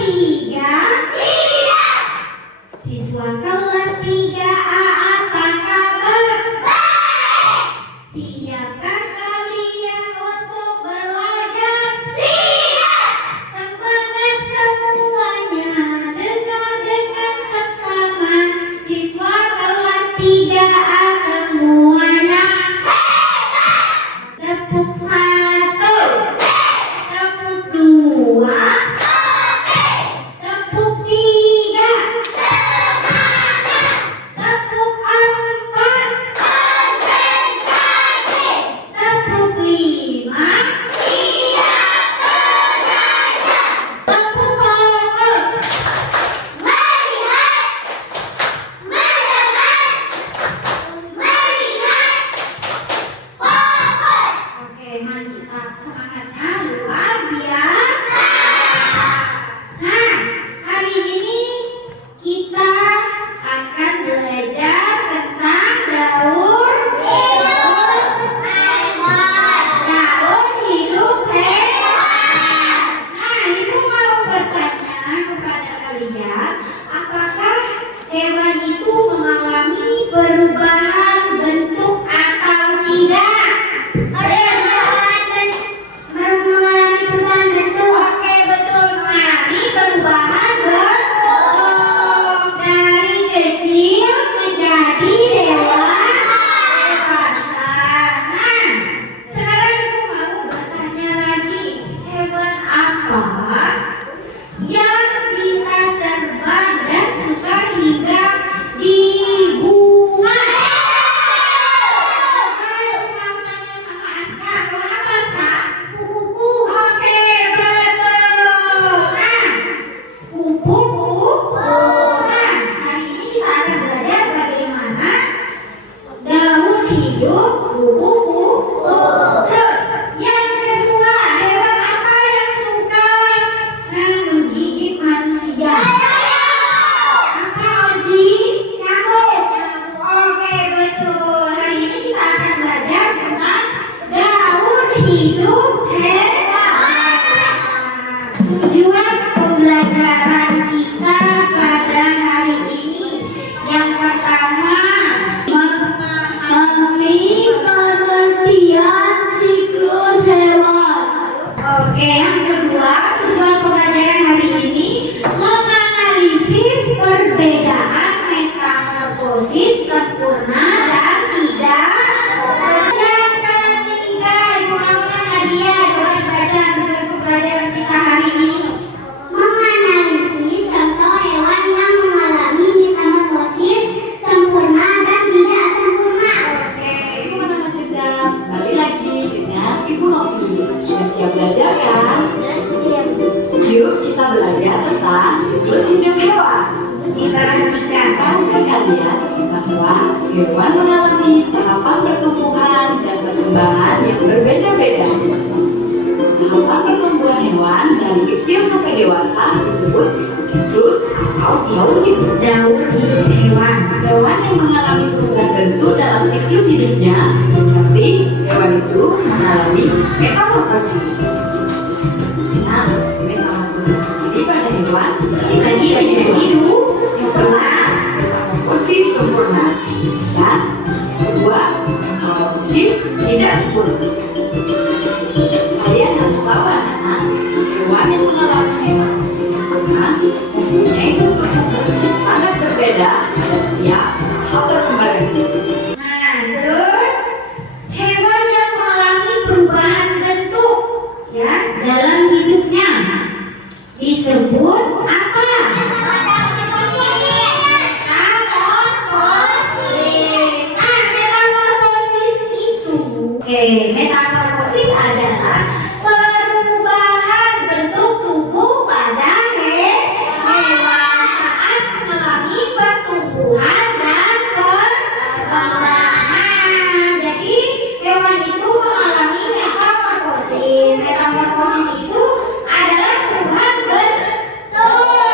3. Siap. Siswa kelas 3A, apa kabar? Baik. Siapkah kalian untuk belajar? Siap. Semangat semuanya, dengar dengan seksama. Siswa kelas 3A semuanya hebat. Tepuk 1, tepuk 2, tepuk 3, tepuk 4, konsentrasi, tepuk 5, siap belajar, tepuk fokus, melihat, mendengar, melihat, fokus. Oke, mantap, semangatnya luar biasa. Nah, hari ini kita akan belajar tentang daun hidup hewan. Nah, ibu mau bertanya kepada kalian, apakah hewan itu mengalami perubahan bentuk atau tidak? Ada yang mengalami perubahan bentuk? Oke, betul, mengalami perubahan bentuk dari kecil menjadi dewasa. Nah, sekarang ibu mau bertanya lagi, hewan apa yang bisa terbang dan suka hinggap di bunga? Ayo, mau tanya sama Aska, hewan apa Aska? Kupu-kupu. Oke, betul. Nah, kupu-kupu. Nah, hari ini kita akan belajar bagaimana daun hidup kupu-kupu. Terus, yang kedua, hewan apa yang suka menggigit manusia? Apa, Ozi? Nyamuk. Oke, betul. Hari ini kita akan belajar tentang daun hidup hewan. Tujuan pembelajaran kita pada hari ini yang pertama, memahami pengertian siklus hewan. Oke, yang kedua, tujuan pembelajaran hari ini menganalisis perbedaan metamorfosis sempurna dan tidak. Yang ketiga, ibu Mauna Nadia, coba dibaca tugas pembelajaran kita hari ini. Menganalisis contoh hewan yang mengalami metamorfosis sempurna dan tidak sempurna. Oke, Ibu anak cerdas, kembali lagi dengan Ibu Novi. Sudah siap belajar kan? Yuk kita belajar tentang siklus hidup hewan. diperhatikan. Tahukah kalian bahwa hewan mengalami tahapan pertumbuhan dan perkembangan yang berbeda-beda? Tahapan pertumbuhan hewan dari kecil sampai dewasa disebut siklus atau daun hidup. Daun hidup hewan. Hewan yang mengalami perubahan bentuk dalam siklus hidupnya berarti hewan itu mengalami metamorfosis. Nah, metamorfosis ini pada hewan Lagi menjadi hidup yang pertama metamorfosis sempurna dan kedua metamorfosis tidak sempurna. Kalian harus tahu anak-anak, hewan yang mengalami metamorfosis sempurna mempunyai bentuk yang sangat berbeda setiap tahap perkembangan hidup. Nah, terus hewan yang mengalami perubahan bentuk ya dalam hidupnya disebut apa? Metamorfosis. Nah, metamorfosis itu, metamorfosis adalah perubahan bentuk tubuh pada hewan saat mengalami pertumbuhan dan perkembangan. Jadi hewan itu mengalami metamorfosis. Metamorfosis itu adalah perubahan bentuk.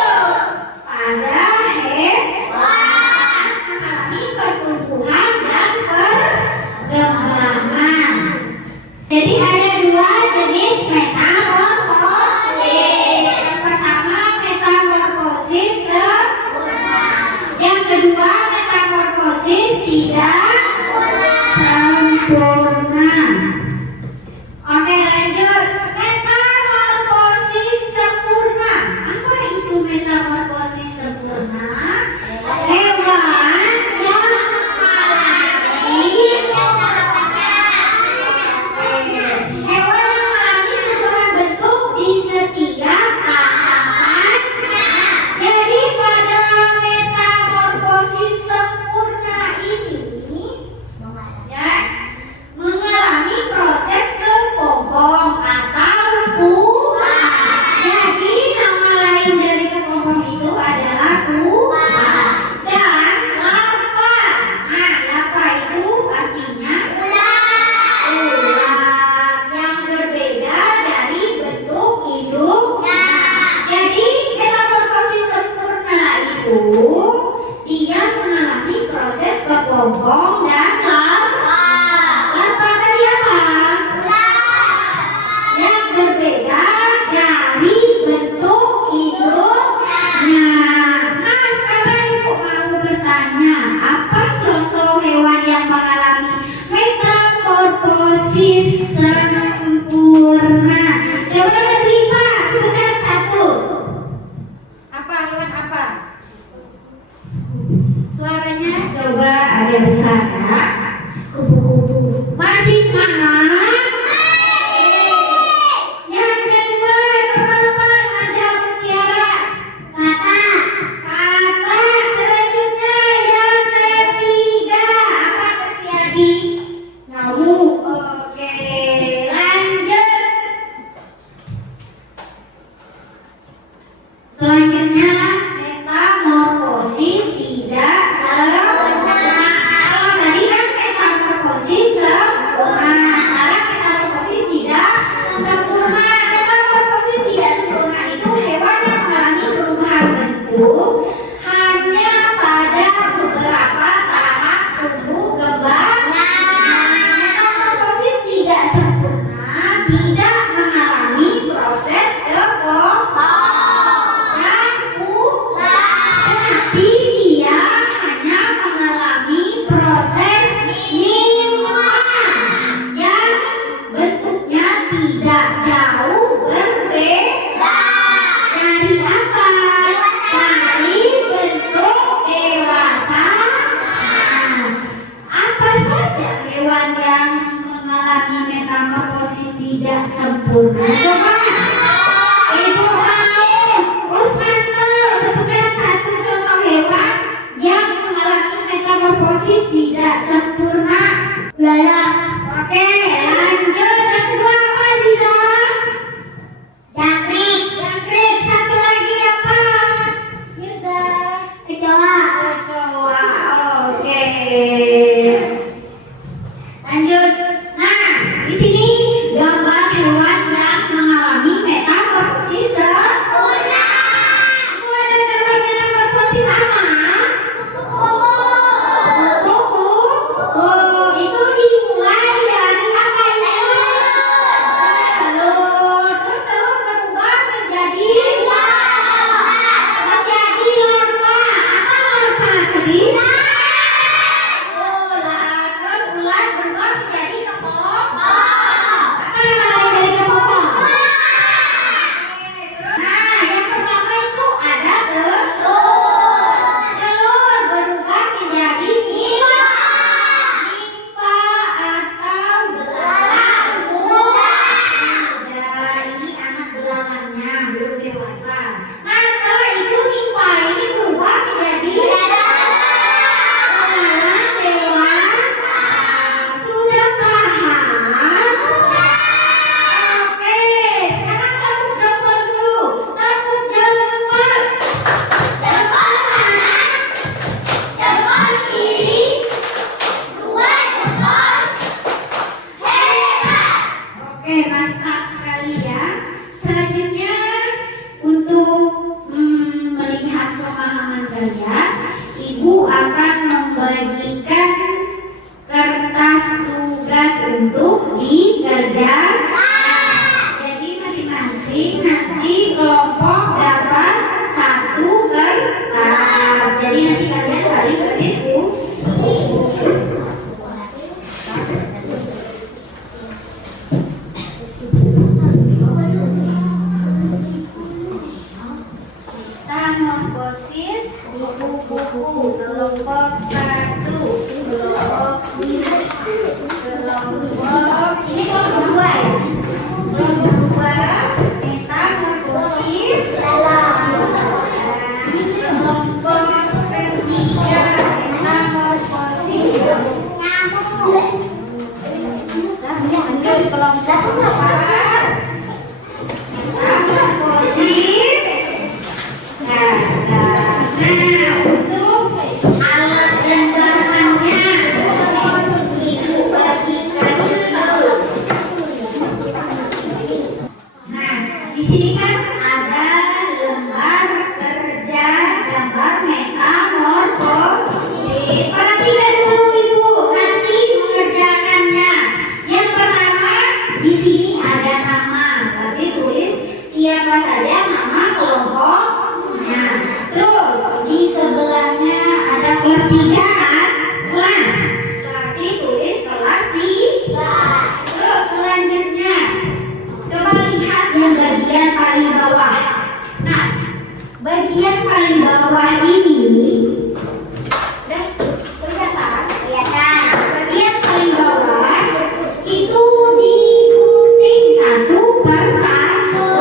kepompong dan larva tadi apa? Yang berbeda dari bentuk hidungnya. Nah, sekarang ibu mau bertanya, apa contoh hewan yang mengalami metamorfosis sempurna? Coba yang lima, sebutkan satu. Apa hewan apa? Suaranya coba ada besar ya. Kupu-kupu. Masih semangat? Yang kedua, teman-teman, ada mutiara. Kata. Selanjutnya yang ketiga, apa terjadi? Nyamuk. Oke, lanjut. Selanjutnya, metamorfosis tidak sempurna. Kalau tadi kan metamorfosis sempurna, sekarang metamorfosis tidak sempurna. Metamorfosis tidak sempurna itu hewan yang mengalami perubahan bentuk hanya pada beberapa tahap tumbuh kembang. Metamorfosis tidak sempurna tidak mengalami proses tetapi dia hanya mengalami proses nimfa yang bentuknya tidak jauh berbeda dari apa? Dari bentuk dewasa. Nah, apa saja hewan yang mengalami metamorfosis tidak sempurna? Coba Ibu Usmanto sebutkan satu contoh hewan yang mengalami metamorfosis tidak sempurna. Lalat. Oke, lanjut. Yang kedua apa, Ziza? Jangkrik. Jangkrik. Satu lagi apa? Mirza. Kecoa. Kecoa. Oke. Lanjut. Nah, di sini gambar hewan yang mengalami metamorfosis sempurna. Itu ada gambar metamorfosis apa? Kupu. Oh, itu dimulai dari apa itu? Telur. Terus telur berubah menjadi larva. Apa larva tadi? Ular. Terus ular berubah menjadi kepompong. Apa yang lain dari kepompong? Nah, yang pertama itu ada telur berubah menjadi nimfa atau belalang muda. Ini anak belalangnya belum dewasa. Nah, setelah itu nimfa ini berubah menjadi belalang dewasa. Sudah paham? Oke, sekarang kamu gambar dulu. Tepuk jempol. Jempol kanan. Jempol kiri. Dua jempol. Hebat. Oke, mantap sekali ya. Selanjutnya untuk melihat pemahaman kalian, Ibu akan membagikan kertas tugas untuk dikerjakan. Jadi masing-masing nanti kelompok dapat satu kertas. Jadi nanti kalian saling berdiskusi. Metamorfosis kupu-kupu kelompok 1, kelompok ini kelompok 2 ya. Kelompok 2 metamorfosis dan kelompok 3 metamorfosis Nyamuk. lanjut kelompok 4 metamorfosis. Nah, untuk alat dan bahannya Ibu bagikan dulu. Nah, yang paling bawah ini, udah kelihatan? Kelihatan. Berarti yang paling bawah itu digunting satu per satu.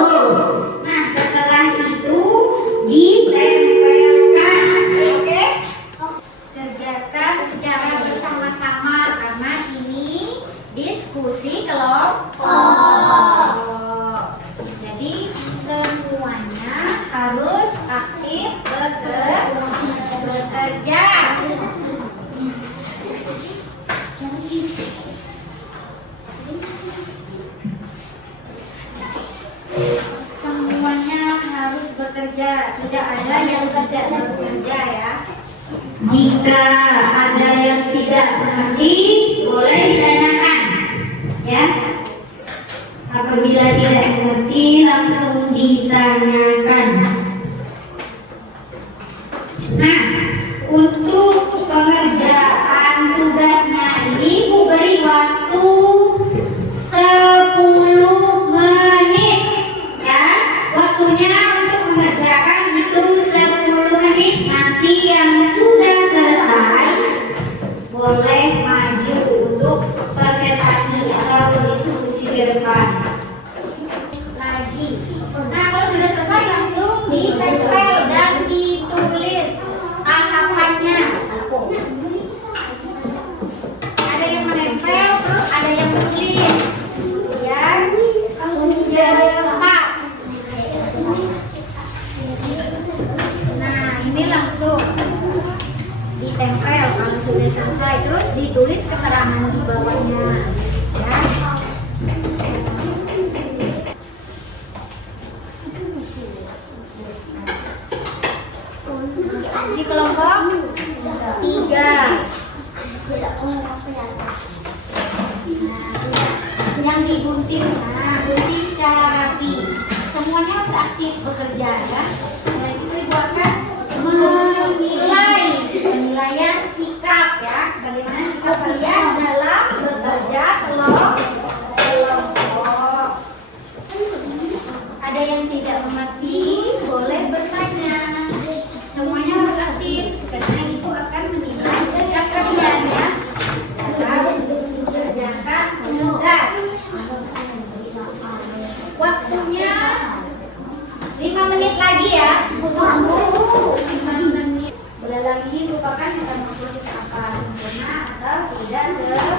Nah, setelah itu ditempelkan. Oke? Kerjakan secara bersama-sama karena ini diskusi kelompok. Jadi semuanya harus aktif bekerja. Semuanya harus bekerja, tidak ada yang tidak bekerja ya. Jika ada yang tidak mengerti, boleh ditanyakan ya. Apabila tidak mengerti, langsung ditanyakan. Nah, untuk pengerjaan tugasnya ini Bu beri waktu 10 menit ya. Waktunya untuk mengerjakan itu 10 menit. Nanti yang sudah selesai boleh maju untuk presentasi atau diskusi di depan lagi. Nah, kalau sudah selesai langsung ditempel dan ditulis tahapannya. Ada yang menempel, terus ada yang menulis. Ya, cepat. Nah, ini langsung ditempel kalau sudah selesai, terus ditulis keterangan di bawahnya. Ya. Di kelompok 3. Yang digunting, nah gunting secara rapi. Semuanya harus aktif bekerja ya. Dan itu Ibu akan menilai penilaian sikap ya. Bagaimana sikap kalian dalam bekerja kelompok. Ada yang tidak mengerti, boleh bertanya. Semuanya harus aktif karena Ibu akan menilai sikap kalian ya. Dalam mengerjakan tugas. Waktunya 5 menit lagi ya. 5 menit. Belalang ini merupakan metamorfosis apa? Sempurna atau tidak sempurna?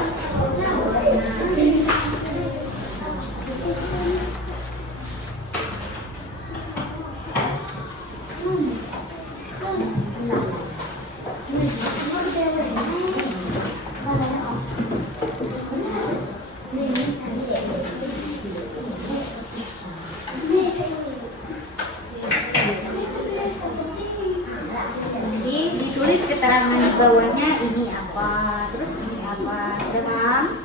Jadi ditulis keterangan di bawahnya ini apa, terus ini apa, demam.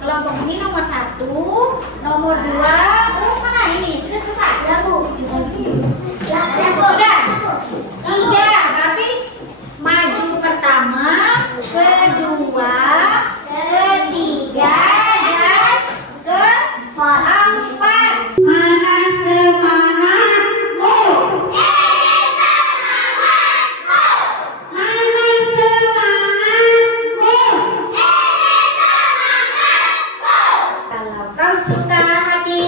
Kelompok ini nomor 1, nomor 2, terus mana ini? Sudah selesai? Sudah? 3, berarti maju pertama, kedua, ketiga, dan keempat. Mana semangatmu? Mana semangatmu? Kalau kau suka hati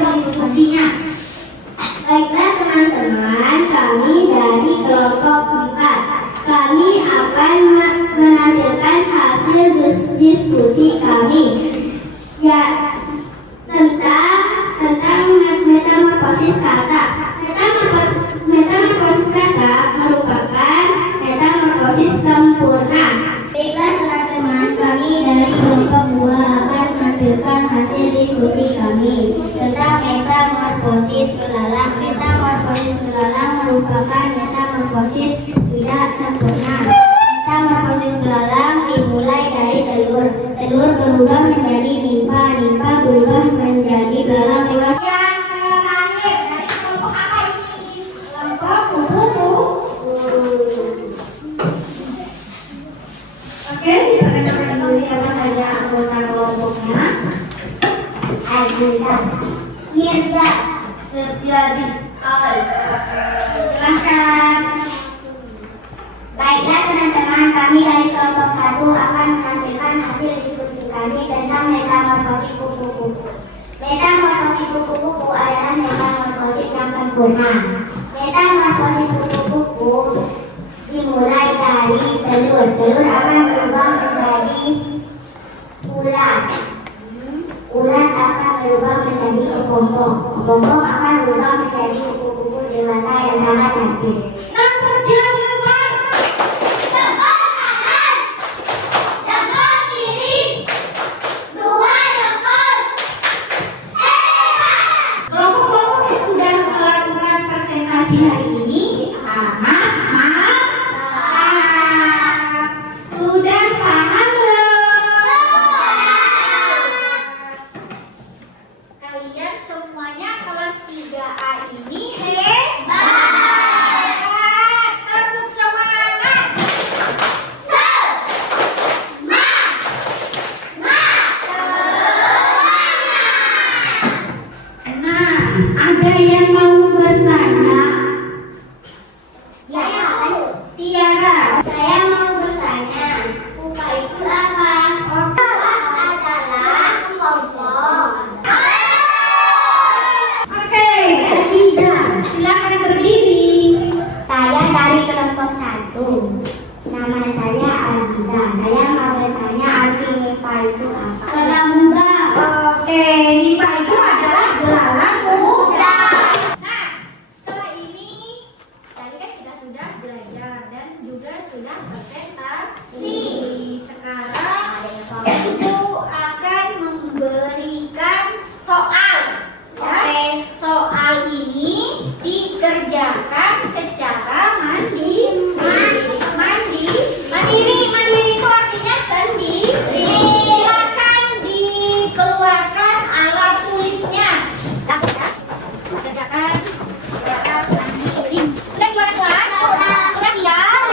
diskusinya. Baiklah teman-teman, kami dari kelompok 4. Kami akan menampilkan hasil diskusi kami, ya, tentang metamorfosis kata. Metamorfosis kata merupakan metamorfosis sempurna. Baiklah teman-teman, kami dari kelompok 2 akan menampilkan hasil diskusi kami tentang metamorfosis belalang. Metamorfosis belalang merupakan metamorfosis tidak sempurna. Metamorfosis belalang dimulai dari telur. Telur berubah menjadi nimfa. Nimfa berubah menjadi belalang dewasa. Yang terakhir dari kelompok apa ini? Kelompok kupu-kupu. Oke, diperkenalkan dulu siapa saja anggota kelompoknya. Aziza, Mirza, Setiadi. Silahkan. Baiklah teman-teman, kami dari kelompok 1 akan menampilkan hasil diskusi kami tentang metamorfosis kupu-kupu. Metamorfosis kupu-kupu adalah metamorfosis yang sempurna. Metamorfosis kupu-kupu dimulai dari telur. Telur akan berubah menjadi ulat. Ulat akan berubah menjadi kepompong. Kepompong akan berubah menjadi kupu-kupu dewasa yang sangat cantik. Nomor jam depan. Jempol kanan, jempol kiri, 2 jempol. Hebat! Kelompok-kelompok yang sudah melakukan presentasi hari ini sangat mantap. Sudah paham belum? Kalian semuanya kelas 3A ini hebat. Tepuk semangat. Nah, ada yang mau bertanya? Saya Tiara. Saya mau bertanya, pupa itu apa? Pupa adalah kepompong. Oke, Aziza, silakan berdiri. Saya dari kelompok 1. Nama saya Aziza. Saya mau bertanya arti nipa itu apa? Belalang muda. Oke, Nipa itu adalah belalang muda. Nah, setelah ini tadi kan kita sudah belajar dan juga sudah presentasi. Sekarang Ibu akan memberikan soal. Ya, soal ini dikerjakan secara mandiri. Mandiri itu artinya sendiri. Silakan dikeluarkan alat tulisnya. Kerjakan mandiri. Sudah keluar kelas? Sudah siap?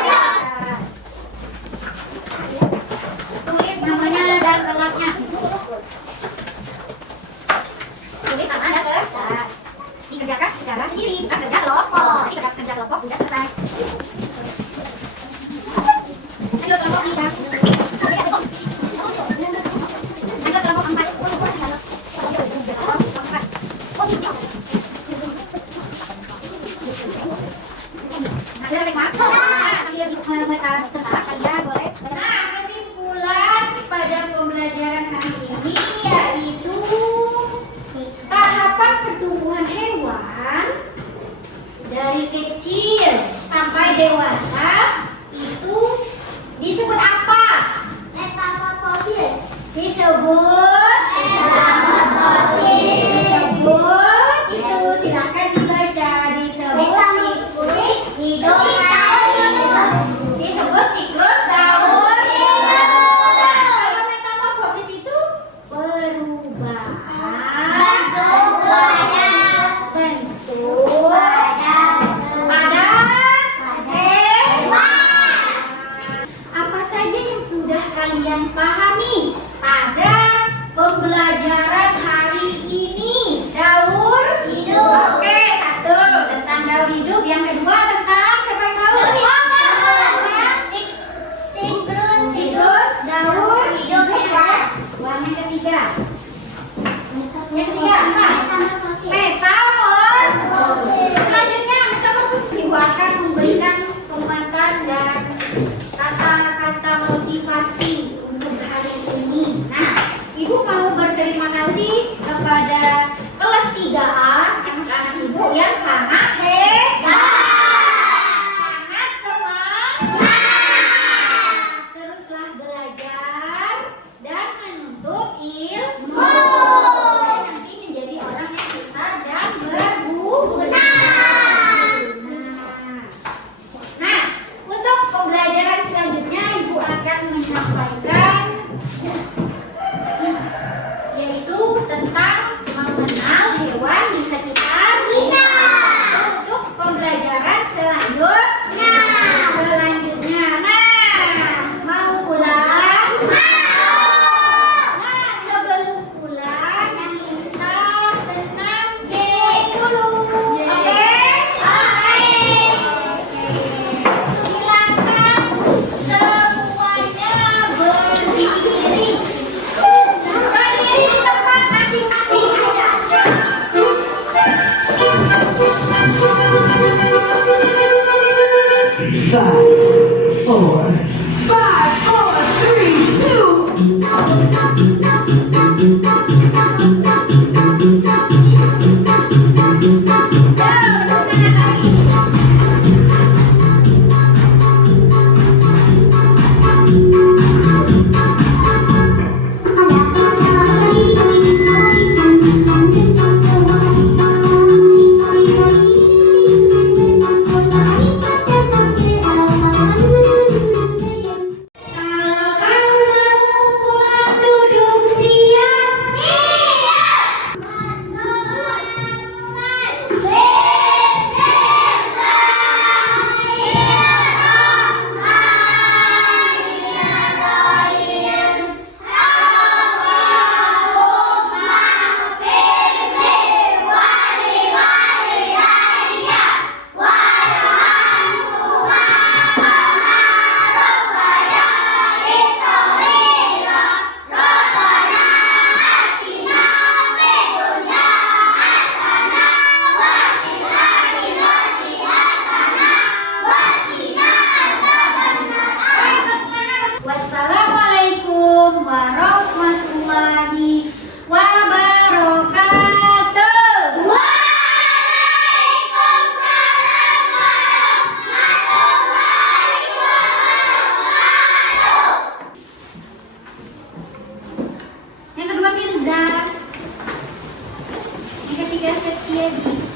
Tulis namanya dan kelasnya. Tulis nama dan kelas. Dikerjakan secara sendiri, bukan kerja kelompok. Jadi kerja kelompok sudah selesai. Ayo kelompok 3. Ayo kelompok 4. Ada rekam? Sambil sebentar kalian boleh. Nah, kesimpulan pada pembelajaran hari ini yaitu tahapan pertumbuhan hewan dari kecil sampai dewasa itu disebut apa? Metamorfosis. Disebut itu silakan dibaca. Metamorfosis dinosaurus. Disebut siklus daun. Kalau metamorfosis itu perubahan bentuk pada hewan. Apa saja yang sudah kalian pahami pada ketiga, anak-anak ibu yang sangat hebat, sangat semangat. Teruslah belajar dan menuntut ilmu. Nanti menjadi orang yang pintar dan berguna. Nah, untuk pembelajaran selanjutnya Ibu akan menyampaikan yaitu tentang mengenal hewan di sekitar kita. Untuk pembelajaran selanjutnya, mau pulang? Nah, sebelum pulang kita senam dulu. Oke? Silakan semuanya berdiri. Berdiri di tempat masing-masing. Five, four, five, four, three, two. Wassalamualaikum warahmatullahi wabarakatuh. Yang kedua Mirza. Yang ketiga Setiadi.